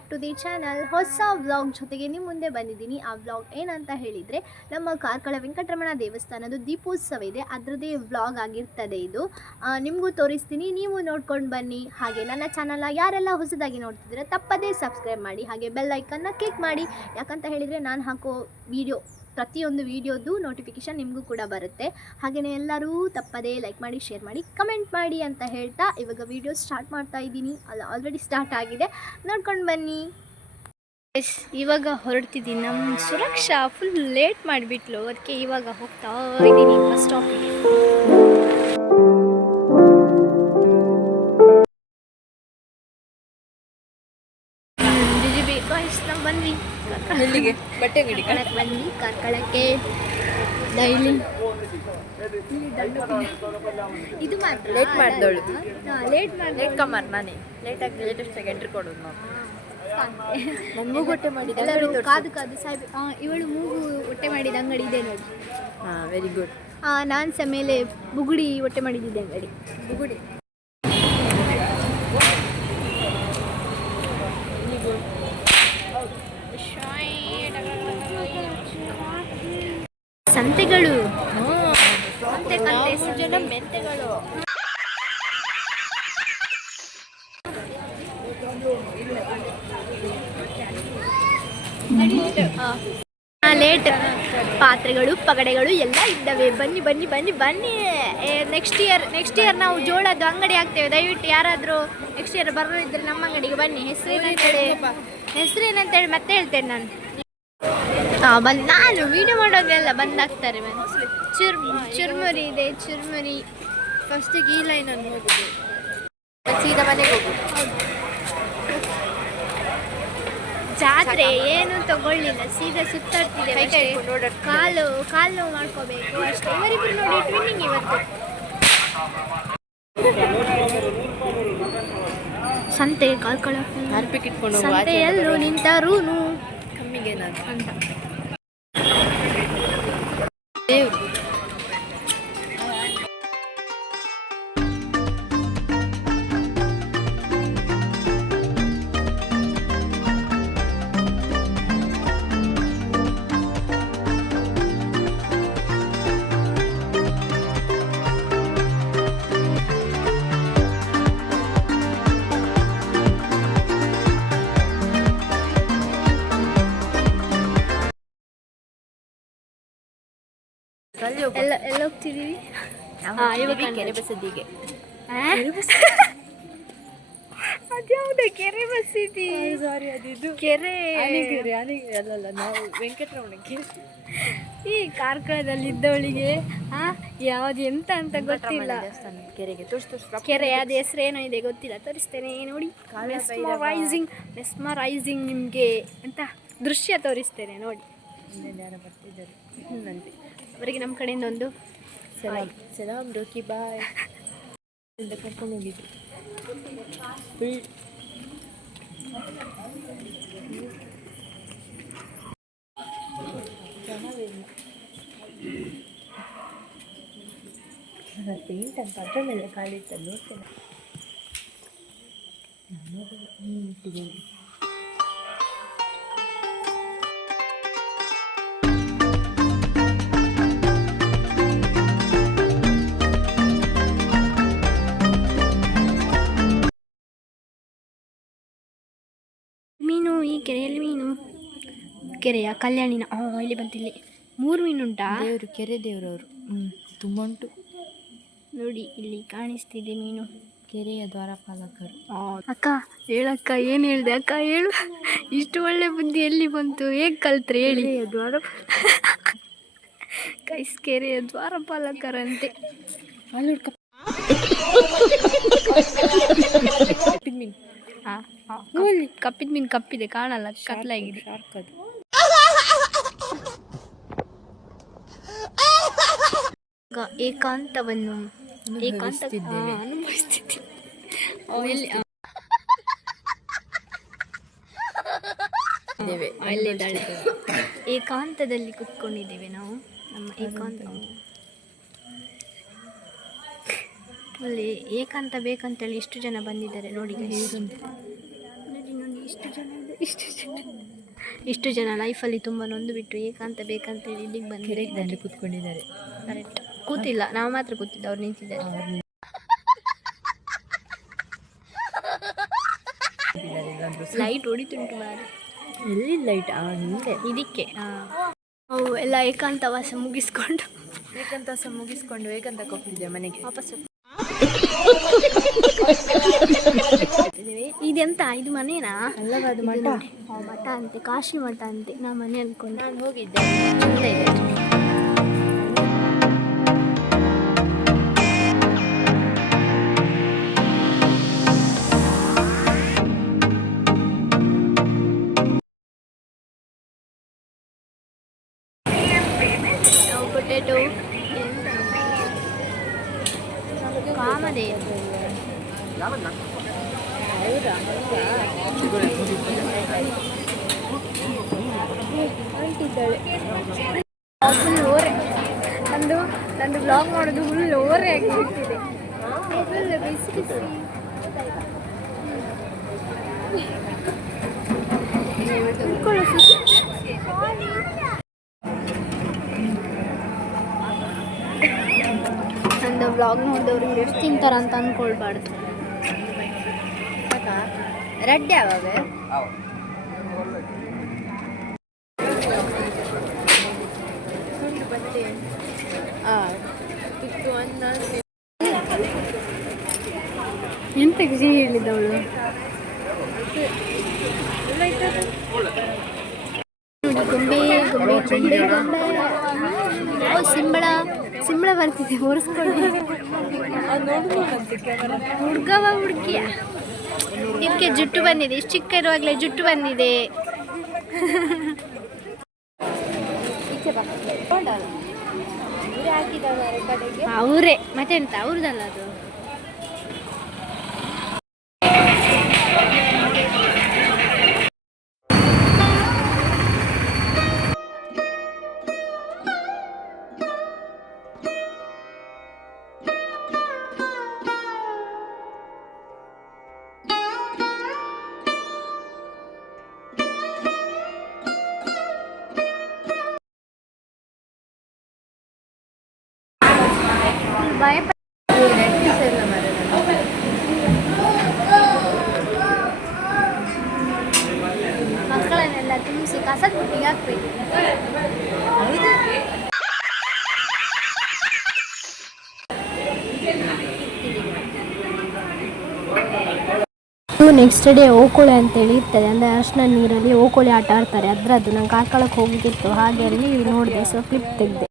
Back to the channel. ಹೊಸ vlog ಜೊತೆಗೆ ನಿಮ್ಮ ಮುಂದೆ ಬಂದಿದ್ದೀನಿ. ಆ ವ್ಲಾಗ್ ಏನಂತ ಹೇಳಿದರೆ, ನಮ್ಮ ಕಾರ್ಕಳ ವೆಂಕಟರಮಣ ದೇವಸ್ಥಾನದ ದೀಪೋತ್ಸವ ಇದೆ, ಅದರದ್ದೇ ವ್ಲಾಗ್ ಆಗಿರ್ತದೆ ಇದು. ನಿಮಗೂ ತೋರಿಸ್ತೀನಿ, ನೀವು ನೋಡ್ಕೊಂಡು ಬನ್ನಿ. ಹಾಗೆ ನನ್ನ ಚಾನಲ್ನ ಯಾರೆಲ್ಲ ಹೊಸದಾಗಿ ನೋಡ್ತಿದ್ರೆ ತಪ್ಪದೇ ಸಬ್ಸ್ಕ್ರೈಬ್ ಮಾಡಿ, ಹಾಗೆ ಬೆಲ್ ಐಕನ್ನ ಕ್ಲಿಕ್ ಮಾಡಿ. ಯಾಕಂತ ಹೇಳಿದರೆ ನಾನು ಹಾಕೋ ಪ್ರತಿಯೊಂದು ವೀಡಿಯೋದು ನೋಟಿಫಿಕೇಷನ್ ನಿಮಗೂ ಕೂಡ ಬರುತ್ತೆ. ಹಾಗೆಯೇ ಎಲ್ಲರೂ ತಪ್ಪದೇ ಲೈಕ್ ಮಾಡಿ, ಶೇರ್ ಮಾಡಿ, ಕಮೆಂಟ್ ಮಾಡಿ ಅಂತ ಹೇಳ್ತಾ ಇವಾಗ ವೀಡಿಯೋ ಸ್ಟಾರ್ಟ್ ಮಾಡ್ತಾ ಇದ್ದೀನಿ. ಆಲ್ರೆಡಿ ಸ್ಟಾರ್ಟ್ ಆಗಿದೆ, ನೋಡ್ಕೊಂಡು ಬನ್ನಿ. ಇವಾಗ ಹೊರಡ್ತಿದ್ದೀನಿ. ನಮ್ಮ ಸುರಕ್ಷಾ ಫುಲ್ ಲೇಟ್ ಮಾಡಿಬಿಟ್ಲು, ಅದಕ್ಕೆ ಇವಾಗ ಹೋಗ್ತಾ ಇದ್ದೀನಿ ಬಸ್ ಸ್ಟಾಪಿಗೆ. ನಾವು ಬಂದ್ವಿ ಎಲ್ಲಿಗೆ? ಬಟ್ಟೆ ಅಂಗಡಿ ಬಂದ್ವಿ ಕಾರ್ಕಳಕ್ಕೆ. ಡೈಲಿ ಇದು ಮಾತ್ರ ಲೇಟ್ ಮಾಡಿದವಳು. ಲೇಟ್ ಕಮ್ಮರ್ ನಾನೇ ಲೇಟೆಸ್ಟಾಗಿ ಎಂಟ್ರಿ ಕೊಡೋದು ನಾವು. ಮೂಗು ಹೊಟ್ಟೆ ಮಾಡಿದ ಎಲ್ಲರೂ ಕಾದು ಸಾಹೇಬ್. ಇವಳು ಮೂಗು ಹೊಟ್ಟೆ ಮಾಡಿದ ಅಂಗಡಿ ಇದೆ ನೋಡಿ. ಹಾಂ, ವೆರಿ ಗುಡ್. ನಾನು ಸಹ ಮೇಲೆ ಬುಗುಡಿ ಹೊಟ್ಟೆ ಮಾಡಿದ್ದಿದ್ದೆ ಅಂಗಡಿ. ಬುಗುಡಿ ಸಂತೆಗಳು, ಜನ ಮೆಂತೆಗಳು. ಲೇಟ್. ಪಾತ್ರೆಗಳು ಪಗಡೆಗಳು ಎಲ್ಲ ಇದ್ದಾವೆ. ಬನ್ನಿ ಬನ್ನಿ ಬನ್ನಿ ಬನ್ನಿ. ನೆಕ್ಸ್ಟ್ ಇಯರ್ ನಾವು ಜೋಳದ ಅಂಗಡಿ ಹಾಕ್ತೇವೆ. ದಯವಿಟ್ಟು ಯಾರಾದರೂ ನೆಕ್ಸ್ಟ್ ಇಯರ್ ಬರೋದಿದ್ರೆ ನಮ್ಮ ಅಂಗಡಿಗೆ ಬನ್ನಿ. ಹೆಸರೇನಂತೇಳಿ ಮತ್ತೆ ಹೇಳ್ತೇನೆ ನಾನು. ನಾನು ವೀಡಿಯೋ ಮಾಡೋದೆಲ್ಲ ಬಂದಾಗ್ತಾರೆ. ಚುರ್ಮುರಿ ಇದೆ, ಚುರ್ಮುರಿ. ಫಸ್ಟಿಗೆ ಈ ಲೈನನ್ನು ಹೋಗುದು, ಸೀದಾ ಮನೆಗೆ ಹೋಗುದು. ಜಾತ್ರೆ ಏನು ತಗೊಳ್ಳಿಲ್ಲ, ಸೀದಾ ಸುತ್ತಾಡ್ತಿದ್ದೇವೆ. ಕಾಲು ನೋವು ಮಾಡ್ಕೋಬೇಕು ಅಷ್ಟೇ. ಇವರಿಬ್ರು ನೋಡಿ ಟ್ವಿನ್ನಿಂಗ್ ಇವತ್ತು. ಸಂತೆ ಕಾರ್ಕಳ ಸಂತೆಯಲ್ಲೂ ನಿಂತರೂನು ಕಮ್ಮಿಗೆ ನಾನು ಅಂತ. ಎಲ್ಲ ಹೋಗ್ತಿದ್ದೀವಿ. ಕೆರೆ ಬಸದಿಗೆ. ಅದ್ಯಾವುದೇ ಕೆರೆ ಬಸ್ಸಿದೆ? ಸಾರಿ, ಅದು ಕೆರೆ ಅಲ್ಲಲ್ಲ, ನಾವು ವೆಂಕಟರಮಣ ಕೆರೆ. ಈ ಕಾರ್ಕಳದಲ್ಲಿದ್ದವಳಿಗೆ ಯಾವ್ದು ಎಂತ ಅಂತ ಗೊತ್ತಿಲ್ಲ. ಕೆರೆಗೆ ಕೆರೆ ಅದು ಹೆಸರೇನೋ ಇದೆ ಗೊತ್ತಿಲ್ಲ, ತೋರಿಸ್ತೇನೆ ನೋಡಿ. ಮೆಸ್ಮರೈಸಿಂಗ್ ನಿಮಗೆ ಅಂತ ದೃಶ್ಯ ತೋರಿಸ್ತೇನೆ ನೋಡಿ. ಯಾರು ಬರ್ತಿದ್ದಾರೆ ನಂತೆ. ಅವರಿಗೆ ನಮ್ಮ ಕಡೆಯಿಂದ ಒಂದು ಸಲಾಮ್ ರೋಕಿ ಬಾಯ್ ಅಂತ ಕರ್ಕೊಂಡು ಹೋಗಿದ್ರು. ಪೇಂಟ್ ಅಂತ ಅದ್ರ ಮೇಲೆ ಕಾಲಿಟ್ಟದ್ದು ನೋಡ್ತೇನೆ. ಮೀನು, ಈ ಕೆರೆಯಲ್ಲಿ ಮೀನು. ಕೆರೆಯ ಕಲ್ಯಾಣಿನ ಇಲ್ಲಿ ಬಂತಿಲ್ಲಿ 3 ಮೀನುಂಟಾ? ದೇವರು, ಕೆರೆ ದೇವರವರು. ತುಂಬ ಉಂಟು ನೋಡಿ, ಇಲ್ಲಿ ಕಾಣಿಸ್ತಿದೆ ಮೀನು. ಕೆರೆಯ ದ್ವಾರಪಾಲಕರು. ಅಕ್ಕ ಹೇಳಕ್ಕ, ಏನು ಹೇಳಿದೆ ಅಕ್ಕ? ಹೇಳು. ಇಷ್ಟು ಒಳ್ಳೆ ಬುದ್ಧಿ ಎಲ್ಲಿ ಬಂತು? ಹೇಗೆ ಕಲ್ತ್ರೆ ಹೇಳಿ. ಕೈಸ್ ಕೆರೆಯ ದ್ವಾರಪಾಲಕರಂತೆ. ಕಪ್ಪಿದ ಮೀನು ಕಪ್ಪಿದೆ, ಕಾಣಲ್ಲ, ಕತ್ಲಾಗಿದೆ. ಏಕಾಂತವನ್ನು ಅನುಭವಿಸ್ತಿದ್ದೇವೆ. ಏಕಾಂತದಲ್ಲಿ ಕುತ್ಕೊಂಡಿದ್ದೇವೆ ನಾವು. ನಮ್ಮ ಏಕಾಂತ ಅಲ್ಲಿ ಏಕಾಂತ ಬೇಕಂತೇಳಿ ಇಷ್ಟು ಜನ ಬಂದಿದ್ದಾರೆ ನೋಡಿ. ನೋಡಿ ಇಷ್ಟು ಜನ ಇದೆ. ಇಷ್ಟು ಜನ ಲೈಫಲ್ಲಿ ತುಂಬ ನೊಂದು ಬಿಟ್ಟು ಏಕಾಂತ ಬೇಕಂತೇಳಿ ಇಲ್ಲಿಗೆ ಬಂದಿದ್ದಾರೆ. ಕೂತ್ಕೊಂಡಿದ್ದಾರೆ. ಕರೆಕ್ಟ್. ಕೂತಿಲ್ಲ, ನಾವು ಮಾತ್ರ ಕೂತಿದ್ದು, ಅವ್ರು ನಿಂತಿದ್ದಾರೆ. ಲೈಟ್ ಹೊಡಿತುಂಟು ಮಾರೆ. ಎಲ್ಲಿ ಲೈಟ್ ಹಿಂದೆ ಇದಕ್ಕೆ ಅವು ಎಲ್ಲ ಏಕಾಂತವಾಸ ಮುಗಿಸ್ಕೊಂಡು ಏಕಾಂತ ಹೋಗ್ತಿದ್ದೆ ಮನೆಗೆ ವಾಪಸ್ ಇದೆಂತ ಇದು ಮನೇನಾ? ಅಲ್ಲವ ಅದು ಮಠ. ಮಠ ಅಂತೆ, ಕಾಶಿ ಮಠ ಅಂತೆ. ನಾ ಮನೆ ಅನ್ಕೊಂಡು ನಾನು ಹೋಗಿದ್ದೆ. ಚಂದ ಇದೆ. ಪೊಟೇಟೊ ಕಾಮದೆ ಫುಲ್ ಓರೆ. ನಂದು ಬ್ಲಾಗ್ ಮಾಡೋದು ಫುಲ್ ಓರೆ ಆಗಿಬಿಟ್ಟಿದೆ. ಫುಲ್ ಬಿಸಿ ಬಿಸಿ ನಂದು ಬ್ಲಾಗ್ ನೋಡಿದವ್ರು ಎಷ್ಟು ತಿಂತಾರಂತ ಅಂದ್ಕೊಳ್ಬಾರ್ದು. ರೆಡ್ ಯಾವಾಗ ಎಂತ ಖುಷಿ ಹೇಳಿದ್ದವಳು. ನೋಡಿ ಗೊಂಬೆ ಗೊಂಬೆ ಗೊಂಬೆ ಗೊಂಬೆ. ಓ ಸಿಂಬಳ ಬರ್ತಿದೆ, ಒರೆಸ್ಕೊಂಡು. ಹುಡುಗವ ಹುಡುಗಿಯ ಇದಕ್ಕೆ ಜುಟ್ಟು ಬಂದಿದೆ. ಇಷ್ಟು ಚಿಕ್ಕ ಇರುವಾಗಲೇ ಜುಟ್ಟು ಬಂದಿದೆ. ಅವರೇ ಮತ್ತೆ ಎಂತ ಅವ್ರದಲ್ಲ ಅದು. ಮಕ್ಕಳನ್ನೆಲ್ಲ ತುಂಬಿಸಿ ಕಸದ ಬುಟ್ಟಿಗೆ ಹಾಕ್ಬೇಕು. ನೆಕ್ಸ್ಟ್ ಡೇ ಓಕೋಳೆ ಅಂತೇಳಿ ಇರ್ತದೆ, ಅಂದರೆ ಅರ್ಶಿನ ನೀರಲ್ಲಿ ಓಕೋಳಿ ಆಟ ಆಡ್ತಾರೆ. ಅದರದ್ದು ನಂಗೆ ಕಾರ್ಕಳಕ್ಕೆ ಹೋಗಿದ್ದಿತ್ತು, ಹಾಗೆ ಅಲ್ಲಿ ನೋಡಿದೆ. So clip ತೆಗೆದೆ.